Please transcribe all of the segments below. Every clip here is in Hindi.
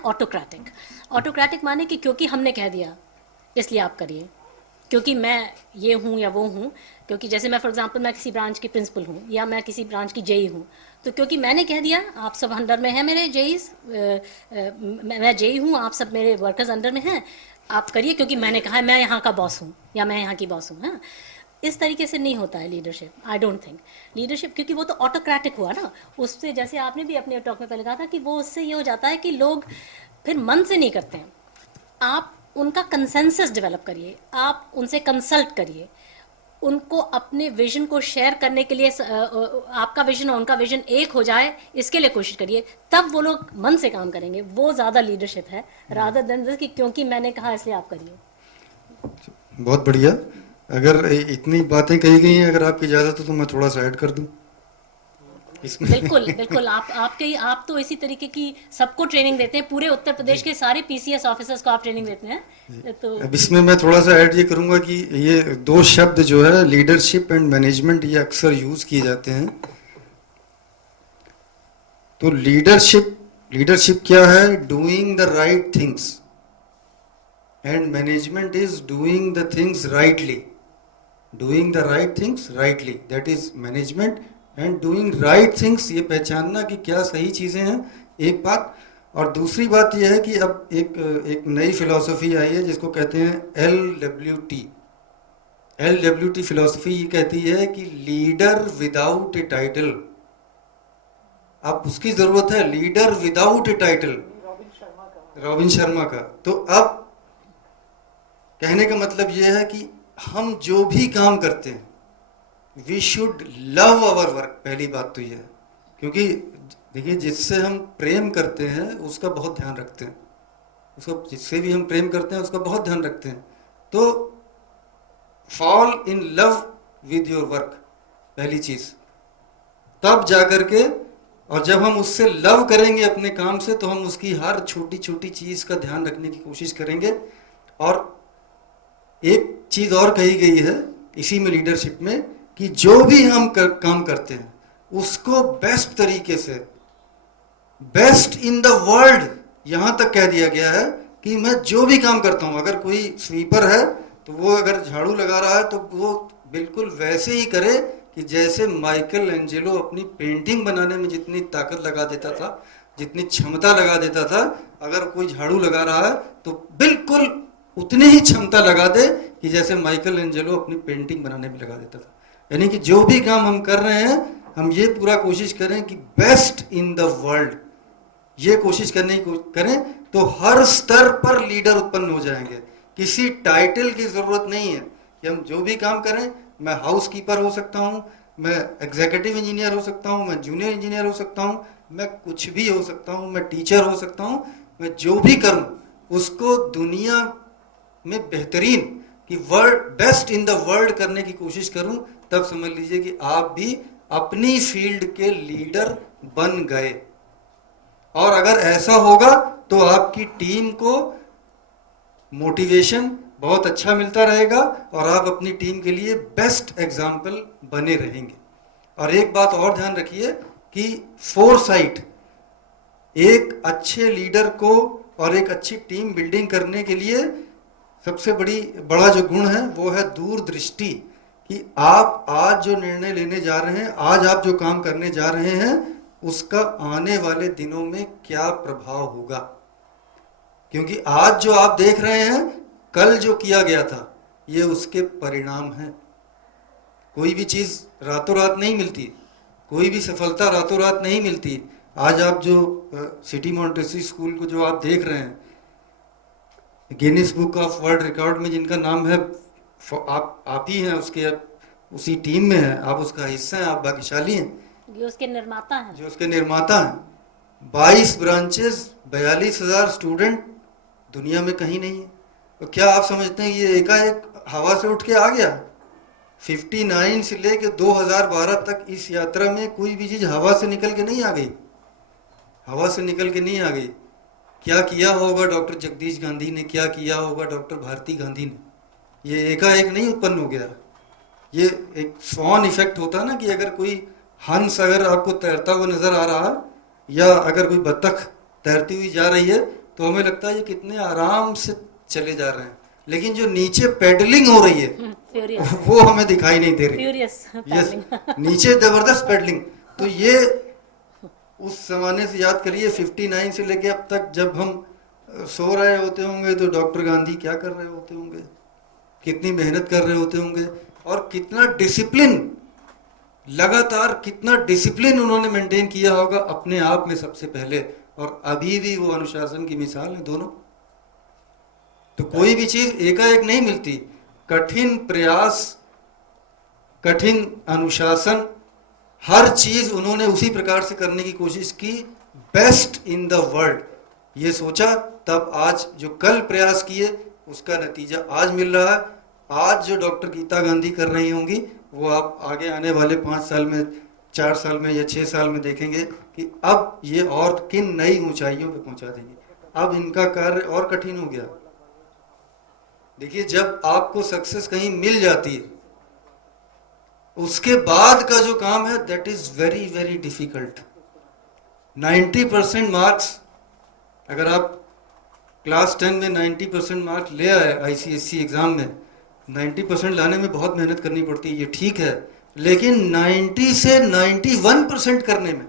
है ऑटोक्रेटिक। ऑटोक्रेटिक माने कि क्योंकि हमने कह दिया इसलिए आप करिए, क्योंकि मैं ये हूँ या वो हूँ, क्योंकि जैसे मैं फॉर एग्जांपल मैं किसी ब्रांच की प्रिंसिपल हूँ या मैं किसी ब्रांच की जेई हूँ, तो क्योंकि मैंने कह दिया आप सब अंडर में हैं मेरे जेईस, मैं जेई हूँ, आप सब मेरे वर्कर्स अंडर में हैं, आप करिए क्योंकि मैंने कहा है, मैं यहाँ का बॉस हूँ या मैं यहाँ की बॉस हूँ। हाँ, इस तरीके से नहीं होता है leadership, I don't think. Leadership क्योंकि वो तो ऑटोक्रेटिक हुआ ना, उससे जैसे आपने भी अपने टॉक में पहले कहा था कि वो उससे ये हो जाता है कि लोग फिर मन से नहीं करते हैं। आप उनका कंसेंसस डेवलप करिए, आप उनसे कंसल्ट करिए, उनको अपने विजन को शेयर करने के लिए आपका विजन और उनका विजन एक हो जाए इसके लिए कोशिश करिए, तब वो लोग मन से काम करेंगे। वो ज़्यादा लीडरशिप है रादर देन कि क्योंकि मैंने कहा इसलिए आप करिए। बहुत बढ़िया। अगर इतनी बातें कही गई हैं, अगर आपकी इजाज़त हो तो मैं थोड़ा सा ऐड कर दूं इसमें। बिल्कुल बिल्कुल, आप तो इसी तरीके की सबको ट्रेनिंग देते हैं, पूरे उत्तर प्रदेश जी के सारे पीसीएस ऑफिसर्स को आप ट्रेनिंग देते जी। हैं, तो अब इसमें मैं थोड़ा सा ऐड ये करूंगा कि ये दो शब्द जो है लीडरशिप एंड मैनेजमेंट, ये अक्सर यूज किए जाते हैं। तो लीडरशिप लीडरशिप क्या है? Doing the right things, and management is doing the things rightly. Doing the right things rightly, that is management. And doing right things, ये पहचानना कि क्या सही चीजें हैं, एक बात। और दूसरी बात यह है कि अब एक नई फिलॉसफी आई है जिसको कहते हैं LWT। LWT फिलॉसफी ये कहती है कि लीडर विदाउट ए टाइटल। अब उसकी जरूरत है लीडर विदाउट ए टाइटल, रॉबिन शर्मा का। तो अब कहने का मतलब यह है कि हम जो भी काम करते हैं, we should love our work. पहली बात तो यह है, क्योंकि देखिए जिससे हम प्रेम करते हैं उसका बहुत ध्यान रखते हैं, उसको जिससे भी हम प्रेम करते हैं उसका बहुत ध्यान रखते हैं। तो fall in love with your work, पहली चीज। तब जाकर के, और जब हम उससे लव करेंगे अपने काम से, तो हम उसकी हर छोटी छोटी चीज का ध्यान रखने की कोशिश करेंगे। और एक चीज और कही गई है इसी में लीडरशिप में, कि जो भी हम काम करते हैं उसको बेस्ट तरीके से, बेस्ट इन द वर्ल्ड, यहां तक कह दिया गया है कि मैं जो भी काम करता हूं, अगर कोई स्वीपर है तो वो अगर झाड़ू लगा रहा है तो वो बिल्कुल वैसे ही करे कि जैसे माइकल एंजेलो अपनी पेंटिंग बनाने में जितनी ताकत लगा देता था, जितनी क्षमता लगा देता था, अगर कोई झाड़ू लगा रहा है तो बिल्कुल उतनी ही क्षमता लगा दे कि जैसे माइकल एंजेलो अपनी पेंटिंग बनाने में लगा देता था। यानी कि जो भी काम हम कर रहे हैं, हम ये पूरा कोशिश करें कि बेस्ट इन द वर्ल्ड, ये कोशिश करने की करें, तो हर स्तर पर लीडर उत्पन्न हो जाएंगे। किसी टाइटल की जरूरत नहीं है कि हम जो भी काम करें, मैं हाउस कीपर हो सकता हूं, मैं एग्जीक्यूटिव इंजीनियर हो सकता हूं, मैं जूनियर इंजीनियर हो सकता हूं, मैं कुछ भी हो सकता हूं, मैं टीचर हो सकता हूं। मैं जो भी करूं उसको दुनिया में बेहतरीन, कि world best in the world करने की कोशिश करूं, तब समझ लीजिए कि आप भी अपनी फील्ड के लीडर बन गए। और अगर ऐसा होगा तो आपकी टीम को मोटिवेशन बहुत अच्छा मिलता रहेगा और आप अपनी टीम के लिए बेस्ट एग्जाम्पल बने रहेंगे। और एक बात और ध्यान रखिए कि फोरसाइट, एक अच्छे लीडर को और एक अच्छी टीम बिल्डिंग करने के लिए सबसे बड़ा जो गुण है वो है दूरदृष्टि। कि आप आज जो निर्णय लेने जा रहे हैं, आज आप जो काम करने जा रहे हैं, उसका आने वाले दिनों में क्या प्रभाव होगा। क्योंकि आज जो आप देख रहे हैं, कल जो किया गया था, ये उसके परिणाम हैं। कोई भी चीज रातों रात नहीं मिलती, कोई भी सफलता रातों रात नहीं मिलती। आज आप जो सिटी मॉन्टेसरी स्कूल को जो आप देख रहे हैं, Guinness book of world record में जिनका नाम है, आप ही हैं उसके, उसी टीम में हैं, आप उसका हिस्सा हैं, आप भाग्यशाली हैं जो उसके निर्माता हैं। जो उसके निर्माता हैं। 22 ब्रांचेस, 42,000 स्टूडेंट, दुनिया में कहीं नहीं है। तो क्या आप समझते हैं ये एकाएक हवा से उठ के आ गया? 59 से लेके 2012 तक इस यात्रा में कोई भी चीज हवा से निकल के नहीं आ गई, हवा से निकल के नहीं आ गई। क्या किया होगा डॉक्टर जगदीश गांधी ने, क्या किया होगा डॉक्टर भारती गांधी ने, ये एकाएक नहीं उत्पन्न हो गया। ये एक स्वॉन इफेक्ट होता है ना, कि अगर कोई हंस अगर आपको तैरता हुआ नजर आ रहा है, या अगर कोई बत्तख तैरती हुई जा रही है, तो हमें लगता है ये कितने आराम से चले जा रहे हैं, लेकिन जो नीचे पेडलिंग हो रही है फ्यूरियस वो हमें दिखाई नहीं दे रही। फ्यूरियस यस, नीचे जबरदस्त पेडलिंग। तो ये उस जमाने से याद करिए 59 से लेके अब तक, जब हम सो रहे होते होंगे तो डॉक्टर गांधी क्या कर रहे होते होंगे, कितनी मेहनत कर रहे होते होंगे, और कितना डिसिप्लिन, लगातार कितना डिसिप्लिन उन्होंने मेंटेन किया होगा अपने आप में सबसे पहले, और अभी भी वो अनुशासन की मिसाल है दोनों। तो कोई भी चीज एकाएक नहीं मिलती, कठिन प्रयास, कठिन अनुशासन, हर चीज उन्होंने उसी प्रकार से करने की कोशिश की, बेस्ट इन द वर्ल्ड ये सोचा, तब आज जो कल प्रयास किए उसका नतीजा आज मिल रहा है। आज जो डॉक्टर गीता गांधी कर रही होंगी वो आप आगे आने वाले 5 साल में, 4 साल में या 6 साल में देखेंगे कि अब ये और किन नई ऊंचाइयों पे पहुंचा देंगे। अब इनका कार्य और कठिन हो गया। देखिए, जब आपको सक्सेस कहीं मिल जाती है, उसके बाद का जो काम है that is very very difficult. 90% marks, अगर आप क्लास 10 में 90% मार्क्स ले आए आईसीएससी एग्जाम में, 90% लाने में बहुत मेहनत करनी पड़ती है, ये ठीक है, लेकिन 90 से 91% करने में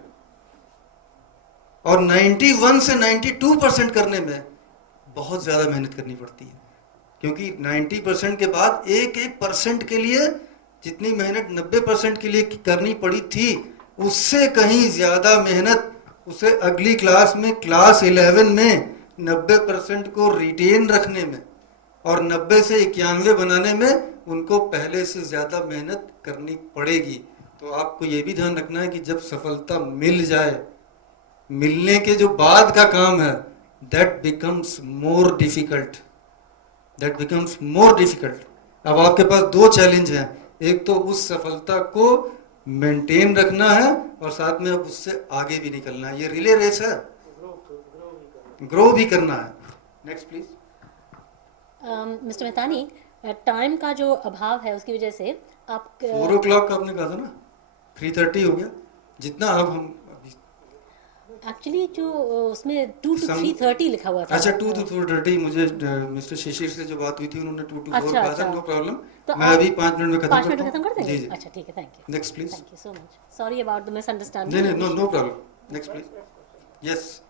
और 91 से 92% करने में बहुत ज्यादा मेहनत करनी पड़ती है। क्योंकि 90% के बाद एक एक परसेंट के लिए जितनी मेहनत 90% के लिए करनी पड़ी थी, उससे कहीं ज्यादा मेहनत उसे अगली क्लास में, क्लास 11 में 90% को रिटेन रखने में और 90 से 91 बनाने में उनको पहले से ज्यादा मेहनत करनी पड़ेगी। तो आपको ये भी ध्यान रखना है कि जब सफलता मिल जाए, मिलने के जो बाद का काम है that becomes more difficult, that becomes more difficult. अब आपके पास 2 चैलेंज हैं, एक तो उस सफलता को मेंटेन रखना है और साथ में अब उससे आगे भी निकलना है। ये रिले रेस है, ग्रो भी करना है। Next please. Mister Mehtani, time का जो अभाव है उसकी वजह से आप 4 o'clock का आपने कहा था ना, 3:30 हो गया जितना। अब हम एक्चुअली जो उसमें 2 to 3:30 लिखा हुआ था। अच्छा, 2 to 4:30। मुझे मिस्टर शिशिर से जो बात हुई थी उन्होंने 2 to 4 अच्छा, कहा था। अच्छा। नो प्रॉब्लम, तो मैं अभी 5 मिनट में खत्म 5 मिनट करता में खत्म हूं। कर देंगे? जी जी। अच्छा ठीक है, thank you. Next please. Thank you so much, sorry about the misunderstanding. नहीं नहीं, no problem. Next please. Yes.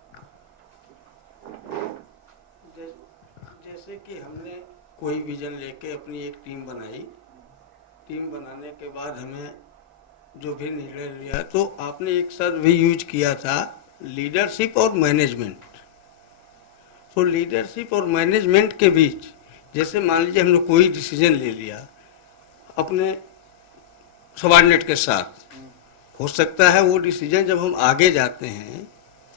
जैसे कि हमने कोई विजन लेके अपनी एक टीम बनाई, टीम बनाने के बाद हमें जो भी निर्णय लिया, तो आपने एक साथ भी यूज किया था लीडरशिप और मैनेजमेंट। तो लीडरशिप और मैनेजमेंट के बीच, जैसे मान लीजिए हमने कोई डिसीजन ले लिया अपने सबॉर्डिनेट के साथ, हो सकता है वो डिसीजन जब हम आगे जाते हैं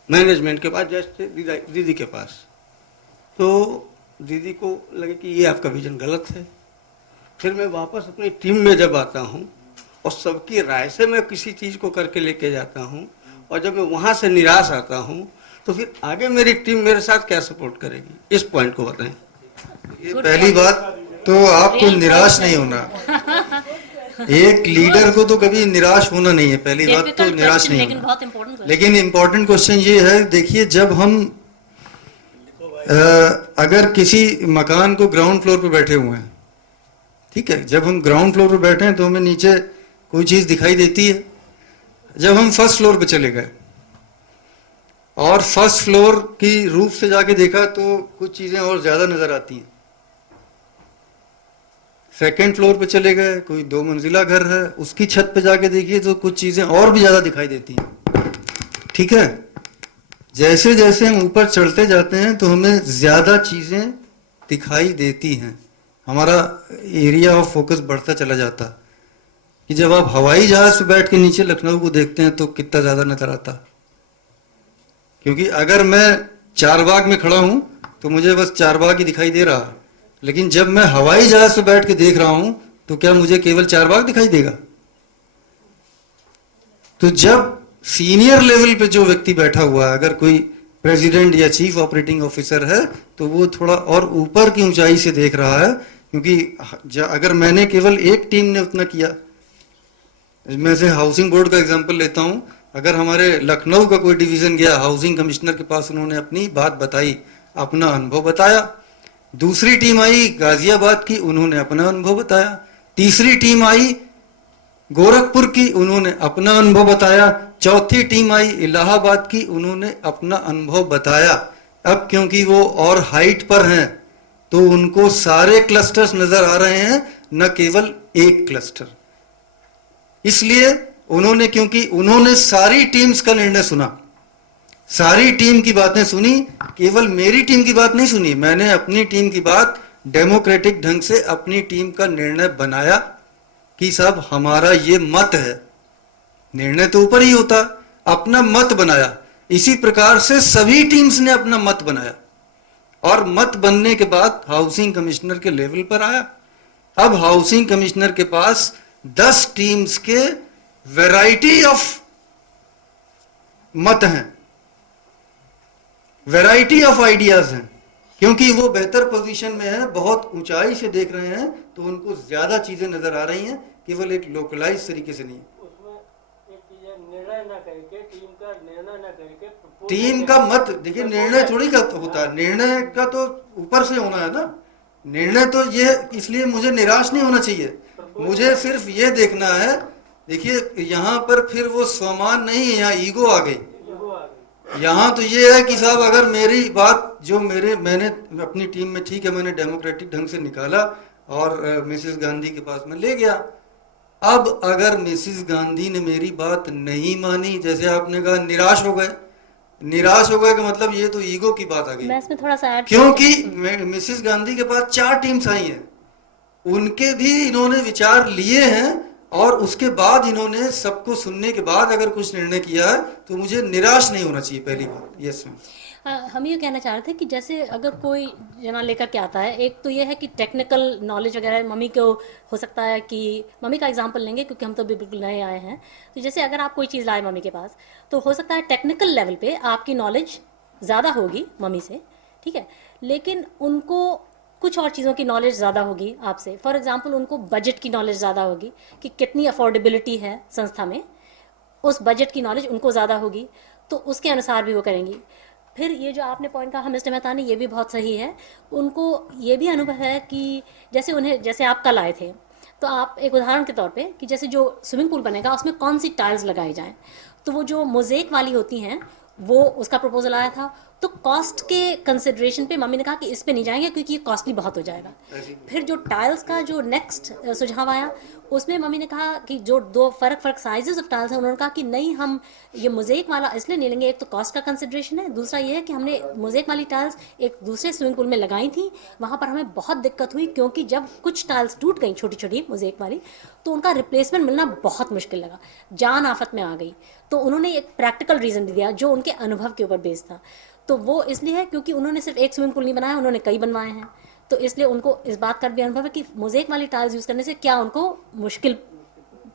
मैनेजमेंट के पास, जैसे दीदी के पास, तो दीदी को लगे कि ये आपका विजन गलत है। फिर मैं वापस अपनी टीम में जब आता हूँ और सबकी राय से मैं किसी चीज़ को करके लेके जाता हूँ, और जब मैं वहाँ से निराश आता हूँ तो फिर आगे मेरी टीम मेरे साथ क्या सपोर्ट करेगी, इस पॉइंट को बताएं। ये पहली बात तो आपको निराश नहीं होना। एक लीडर को तो कभी निराश होना नहीं है, पहली बात तो निराश नहीं लेकिन होना। बहुत इंपॉर्टेंट क्वेश्चन। लेकिन इम्पोर्टेंट क्वेश्चन ये है, देखिए, जब हम अगर किसी मकान को ग्राउंड फ्लोर पे बैठे हुए हैं, ठीक है, जब हम ग्राउंड फ्लोर पे बैठे हैं तो हमें नीचे कोई चीज दिखाई देती है। जब हम फर्स्ट फ्लोर पे चले गए और फर्स्ट फ्लोर की रूफ से जाके देखा तो कुछ चीजें और ज्यादा नजर आती हैं। सेकंड फ्लोर पे चले गए, कोई 2 मंजिला घर है, उसकी छत पे जाके देखिए तो कुछ चीजें और भी ज्यादा दिखाई देती हैं। ठीक है, जैसे जैसे हम ऊपर चढ़ते जाते हैं तो हमें ज्यादा चीजें दिखाई देती हैं, हमारा एरिया ऑफ फोकस बढ़ता चला जाता। कि जब आप हवाई जहाज पे बैठ के नीचे लखनऊ को देखते हैं तो कितना ज्यादा नजर आता। क्योंकि अगर मैं चारबाग में खड़ा हूं तो मुझे बस चारबाग ही दिखाई दे रहा, लेकिन जब मैं हवाई जहाज पे बैठ के देख रहा हूं तो क्या मुझे केवल चारबाग दिखाई देगा? तो जब सीनियर लेवल पे जो व्यक्ति बैठा हुआ है, अगर कोई प्रेसिडेंट या चीफ ऑपरेटिंग ऑफिसर है, तो वो थोड़ा और ऊपर की ऊंचाई से देख रहा है। क्योंकि अगर मैंने केवल एक टीम ने उतना किया, मैं से हाउसिंग बोर्ड का एग्जांपल लेता हूं, अगर हमारे लखनऊ का कोई डिवीजन गया हाउसिंग कमिश्नर के पास, उन्होंने अपनी बात बताई अपना अनुभव बताया। दूसरी टीम आई गाजियाबाद की, उन्होंने अपना अनुभव बताया। तीसरी टीम आई गोरखपुर की, उन्होंने अपना अनुभव बताया। चौथी टीम आई इलाहाबाद की, उन्होंने अपना अनुभव बताया। अब क्योंकि वो और हाइट पर हैं तो उनको सारे क्लस्टर्स नजर आ रहे हैं, न केवल एक क्लस्टर। इसलिए उन्होंने, क्योंकि उन्होंने सारी टीम्स का निर्णय सुना, सारी टीम की बातें सुनी, केवल मेरी टीम की बात नहीं सुनी, मैंने अपनी टीम की बात डेमोक्रेटिक ढंग से अपनी टीम का निर्णय बनाया कि साहब हमारा ये मत है। निर्णय तो ऊपर ही होता, अपना मत बनाया। इसी प्रकार से सभी टीम्स ने अपना मत बनाया और मत बनने के बाद हाउसिंग कमिश्नर के लेवल पर आया। अब हाउसिंग कमिश्नर के पास 10 टीम्स के वैरायटी ऑफ मत हैं, वैरायटी ऑफ आइडियाज हैं, क्योंकि वो बेहतर पोजीशन में है, बहुत ऊंचाई से देख रहे हैं तो उनको ज्यादा चीजें नजर आ रही हैं, केवल एक लोकलाइज तरीके से नहीं। उसमें एक चीज है, निर्णय ना करके, टीम का निर्णय ना करके, टीम का मत देखिए, निर्णय थोड़ी का होता है, निर्णय का तो ऊपर से होना है ना। निर्णय तो ये, इसलिए मुझे निराश नहीं होना चाहिए, मुझे सिर्फ ये देखना है। देखिए यहाँ पर फिर वो स्वमान नहीं है, यहाँ ईगो आ गई। यहाँ तो ये है कि साहब अगर मेरी बात जो मैंने अपनी टीम में, ठीक है, मैंने डेमोक्रेटिक ढंग से निकाला और मिसेस गांधी के पास में ले गया। अब अगर मिसेस गांधी ने मेरी बात नहीं मानी, जैसे आपने कहा निराश हो गए, निराश हो गए का मतलब ये तो ईगो की बात आ गई। मैं इसमें थोड़ा सा ऐड, क्योंकि मिसेस गांधी के पास 4 टीम्स आई हैं, उनके भी इन्होंने विचार लिए हैं और उसके बाद इन्होंने सबको सुनने के बाद अगर कुछ निर्णय किया है तो मुझे निराश नहीं होना चाहिए, पहली बात। Yes ma'am. हम ये कहना चाह रहे थे कि जैसे अगर कोई जना लेकर के आता है, एक तो ये है कि टेक्निकल नॉलेज वगैरह मम्मी को हो सकता है कि, मम्मी का एग्जांपल लेंगे क्योंकि हम तो अभी बिल्कुल नए आए हैं, तो जैसे अगर आप कोई चीज़ लाए मम्मी के पास तो हो सकता है टेक्निकल लेवल पे आपकी नॉलेज ज़्यादा होगी मम्मी से, ठीक है, लेकिन उनको कुछ और चीज़ों की नॉलेज ज़्यादा होगी आपसे। फॉर एग्जांपल उनको बजट की नॉलेज ज़्यादा होगी कि कितनी अफोर्डेबिलिटी है संस्था में, उस बजट की नॉलेज उनको ज़्यादा होगी, तो उसके अनुसार भी वो करेंगी। फिर ये जो आपने पॉइंट कहा मिस्टर मेहता ने, ये भी बहुत सही है। उनको ये भी अनुभव है कि जैसे आप कल आए थे, तो आप एक उदाहरण के तौर पे कि जैसे जो स्विमिंग पूल बनेगा उसमें कौन सी टाइल्स लगाई जाएं, तो वो जो मोज़ेक वाली होती हैं वो उसका प्रपोजल आया था। तो कॉस्ट के कंसिडरेशन पे मम्मी ने कहा कि इस पे नहीं जाएंगे क्योंकि ये कॉस्टली बहुत हो जाएगा। फिर जो टाइल्स का जो नेक्स्ट सुझाव आया उसमें मम्मी ने कहा कि जो 2 फर्क साइजेस ऑफ टाइल्स हैं, उन्होंने कहा कि नहीं, हम ये मोज़ेक वाला इसलिए नहीं लेंगे, एक तो कॉस्ट का कंसिडरेशन है, दूसरा ये है कि हमने मोज़ेक वाली टाइल्स एक दूसरे स्विमिंग पूल में लगाई थी, वहाँ पर हमें बहुत दिक्कत हुई क्योंकि जब कुछ टाइल्स टूट गई छोटी छोटी मोज़ेक वाली, तो उनका रिप्लेसमेंट मिलना बहुत मुश्किल लगा, जान आफत में आ गई। तो उन्होंने एक प्रैक्टिकल रीज़न दिया जो उनके अनुभव के ऊपर बेस्ड था। तो वो इसलिए है क्योंकि उन्होंने सिर्फ एक स्विमिंग पूल नहीं बनाया, उन्होंने कई बनवाए हैं, तो इसलिए उनको इस बात का भी अनुभव है कि मोज़ेक वाली टाइल्स यूज़ करने से क्या उनको मुश्किल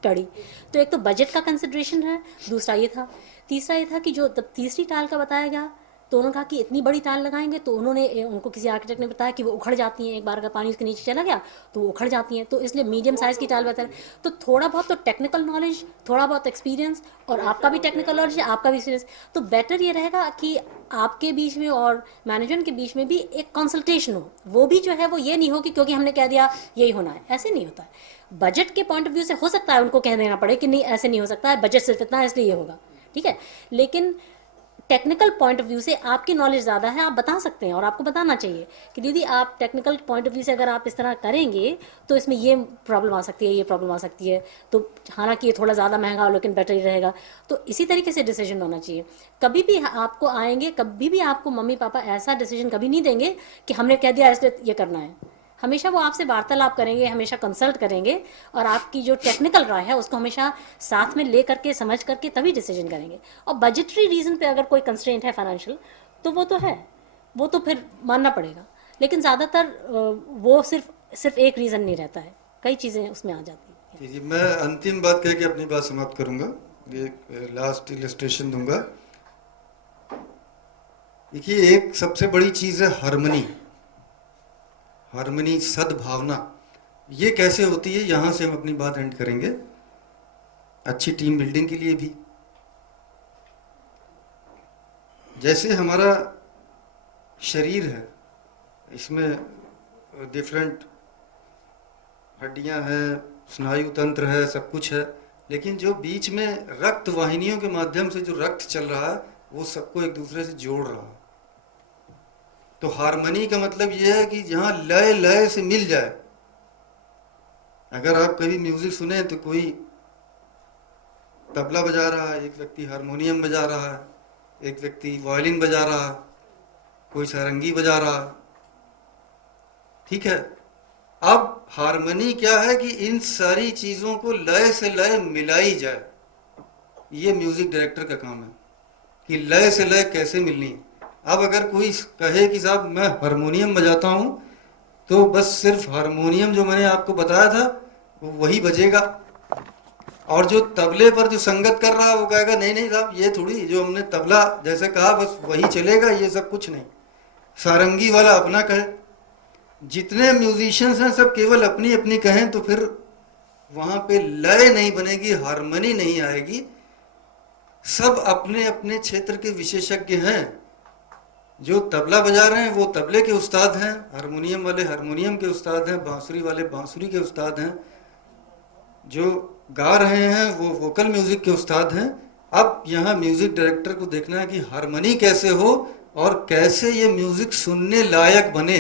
पड़ी। तो एक तो बजट का कंसिडरेशन है, दूसरा ये था, तीसरा ये था कि जो तब तीसरी टाइल का बताया गया तो उन्होंने कहा कि इतनी बड़ी टाइल लगाएंगे, तो उनको किसी आर्किटेक्ट ने बताया कि वो उखड़ जाती हैं, एक बार अगर पानी उसके नीचे चला गया तो वो उखड़ जाती हैं, तो इसलिए मीडियम साइज़ की टाइल बेहतर है। तो थोड़ा बहुत तो टेक्निकल नॉलेज, थोड़ा बहुत एक्सपीरियंस, और आपका भी टेक्निकल नॉलेज है, आपका भी एक्सपीरियंस, तो बेटर ये रहेगा कि आपके बीच में और मैनेजमेंट के बीच में भी एक कंसल्टेशन हो। वो भी जो है वो ये नहीं हो कि क्योंकि हमने कह दिया यही होना है, ऐसे नहीं होता है। बजट के पॉइंट ऑफ व्यू से हो सकता है उनको कह देना पड़े कि नहीं ऐसे नहीं हो सकता है, बजट सिर्फ इतना है इसलिए ये होगा, ठीक है, लेकिन टेक्निकल पॉइंट ऑफ व्यू से आपकी नॉलेज ज़्यादा है, आप बता सकते हैं और आपको बताना चाहिए कि दीदी आप टेक्निकल पॉइंट ऑफ व्यू से अगर आप इस तरह करेंगे तो इसमें ये प्रॉब्लम आ सकती है, ये प्रॉब्लम आ सकती है, तो हालांकि ये थोड़ा ज़्यादा महंगा हो लेकिन बेटर ही रहेगा। तो इसी तरीके से डिसीजन होना चाहिए। कभी भी आपको आएंगे, कभी भी आपको मम्मी पापा ऐसा डिसीजन कभी नहीं देंगे कि हमने कह दिया इसलिए ये करना है। हमेशा वो आपसे वार्तालाप करेंगे, हमेशा कंसल्ट करेंगे और आपकी जो टेक्निकल राय है उसको हमेशा साथ में ले करके समझ करके तभी डिसीजन करेंगे। और बजटरी रीज़न पे अगर कोई कंस्ट्रेंट है फाइनेंशियल, तो वो तो है, वो तो फिर मानना पड़ेगा, लेकिन ज़्यादातर वो सिर्फ एक रीज़न नहीं रहता है, कई चीज़ें उसमें आ जाती हैं। जी, मैं अंतिम बात कह के अपनी बात समाप्त करूंगा, एक लास्ट इलस्ट्रेशन दूंगा। देखिए, एक सबसे बड़ी चीज़ है हार्मनी, हार्मनी, सद्भावना। ये कैसे होती है, यहां से हम अपनी बात एंड करेंगे। अच्छी टीम बिल्डिंग के लिए भी, जैसे हमारा शरीर है, इसमें डिफरेंट हड्डियां हैं, स्नायु तंत्र है, सब कुछ है, लेकिन जो बीच में रक्त वाहिनियों के माध्यम से जो रक्त चल रहा है वो सबको एक दूसरे से जोड़ रहा है। तो हारमनी का मतलब यह है कि जहां लय लय से मिल जाए। अगर आप कभी म्यूजिक सुने तो कोई तबला बजा रहा है, एक व्यक्ति हारमोनियम बजा रहा है, एक व्यक्ति वायलिन बजा रहा है, कोई सारंगी बजा रहा है, ठीक है। अब हारमनी क्या है कि इन सारी चीजों को लय से लय मिलाई जाए। ये म्यूजिक डायरेक्टर का काम है कि लय से लय कैसे मिलनी है। अब अगर कोई कहे कि साहब मैं हारमोनियम बजाता हूं, तो बस सिर्फ हारमोनियम जो मैंने आपको बताया था वो वही बजेगा, और जो तबले पर जो संगत कर रहा है वो कहेगा नहीं नहीं साहब ये थोड़ी, जो हमने तबला जैसे कहा बस वही चलेगा, ये सब कुछ नहीं। सारंगी वाला अपना कहे, जितने म्यूजिशियंस हैं सब केवल अपनी अपनी कहें, तो फिर वहां पे लय नहीं बनेगी, हारमनी नहीं आएगी। सब अपने अपने क्षेत्र के विशेषज्ञ हैं। जो तबला बजा रहे हैं वो तबले के उस्ताद हैं, हारमोनियम वाले हारमोनियम के उस्ताद हैं, बांसुरी वाले बांसुरी के उस्ताद हैं, जो गा रहे हैं वो वोकल म्यूजिक के उस्ताद हैं। अब यहाँ म्यूजिक डायरेक्टर को देखना है कि हारमनी कैसे हो और कैसे ये म्यूजिक सुनने लायक बने,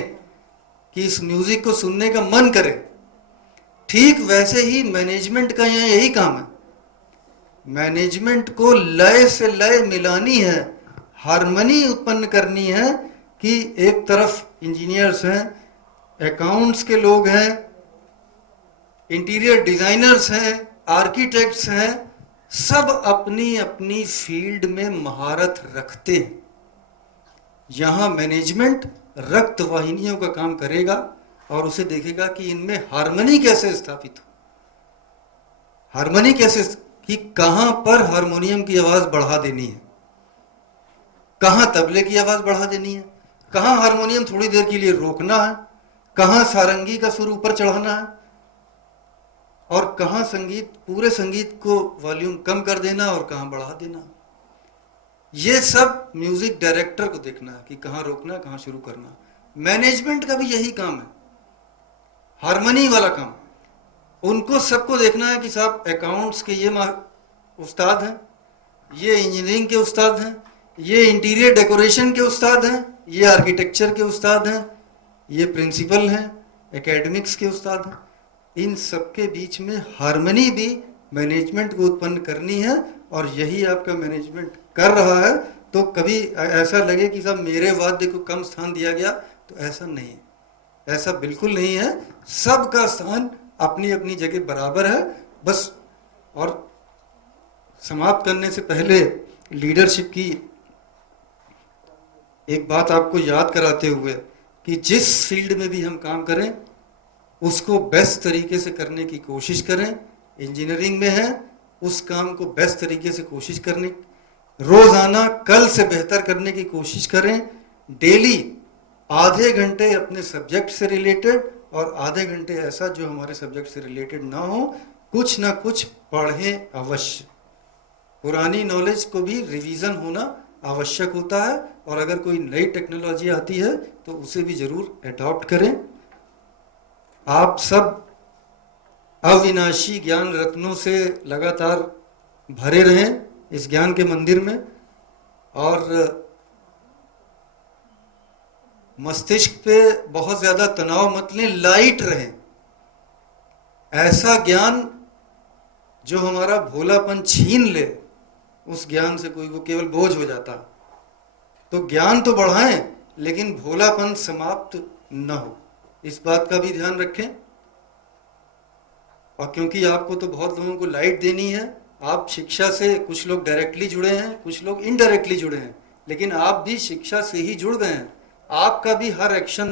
कि इस म्यूजिक को सुनने का मन करे। ठीक वैसे ही मैनेजमेंट का यहाँ यही काम है। मैनेजमेंट को लय से लय मिलानी है, हारमनी उत्पन्न करनी है, कि एक तरफ इंजीनियर्स हैं, अकाउंट्स के लोग हैं, इंटीरियर डिजाइनर्स हैं, आर्किटेक्ट्स हैं, सब अपनी अपनी फील्ड में महारत रखते हैं। यहां मैनेजमेंट रक्त वाहिनियों का काम करेगा और उसे देखेगा कि इनमें हारमनी कैसे स्थापित हो, हारमनी कैसे, कि कहां पर हारमोनियम की आवाज बढ़ा देनी है, कहां तबले की आवाज बढ़ा देनी है, कहां हारमोनियम थोड़ी देर के लिए रोकना है, कहां सारंगी का सुर ऊपर चढ़ाना है, और कहां संगीत पूरे संगीत को वॉल्यूम कम कर देना और कहां बढ़ा देना। ये सब म्यूजिक डायरेक्टर को देखना है कि कहां रोकना कहां शुरू करना। मैनेजमेंट का भी यही काम है, हारमनी वाला काम। उनको सबको देखना है कि साहब अकाउंट्स के ये उस्ताद हैं, ये इंजीनियरिंग के उस्ताद हैं, ये इंटीरियर डेकोरेशन के उस्ताद हैं, ये आर्किटेक्चर के उस्ताद हैं, ये प्रिंसिपल हैं, एकेडमिक्स के उस्ताद हैं। इन सबके बीच में हारमनी भी मैनेजमेंट को उत्पन्न करनी है, और यही आपका मैनेजमेंट कर रहा है। तो कभी ऐसा लगे कि साहब मेरे वाद्य को कम स्थान दिया गया, तो ऐसा नहीं है, ऐसा बिल्कुल नहीं है। सबका स्थान अपनी अपनी जगह बराबर है। बस, और समाप्त करने से पहले लीडरशिप की एक बात आपको याद कराते हुए कि जिस फील्ड में भी हम काम करें उसको बेस्ट तरीके से करने की कोशिश करें। इंजीनियरिंग में है, उस काम को बेस्ट तरीके से कोशिश करने, रोजाना कल से बेहतर करने की कोशिश करें। डेली आधे घंटे अपने सब्जेक्ट से रिलेटेड और आधे घंटे ऐसा जो हमारे सब्जेक्ट से रिलेटेड ना हो, कुछ ना कुछ पढ़ें अवश्य। पुरानी नॉलेज को भी रिवीजन होना आवश्यक होता है, और अगर कोई नई टेक्नोलॉजी आती है तो उसे भी जरूर अडॉप्ट करें। आप सब अविनाशी ज्ञान रत्नों से लगातार भरे रहें इस ज्ञान के मंदिर में, और मस्तिष्क पे बहुत ज्यादा तनाव मत लें, लाइट रहें। ऐसा ज्ञान जो हमारा भोलापन छीन ले, उस ज्ञान से कोई वो केवल बोझ हो जाता। तो ज्ञान तो बढ़ाएं, लेकिन भोलापन समाप्त न हो, इस बात का भी ध्यान रखें। और क्योंकि आपको तो बहुत लोगों को लाइट देनी है, आप शिक्षा से कुछ लोग डायरेक्टली जुड़े हैं, कुछ लोग इनडायरेक्टली जुड़े हैं, लेकिन आप भी शिक्षा से ही जुड़ गए हैं। आपका भी हर एक्शन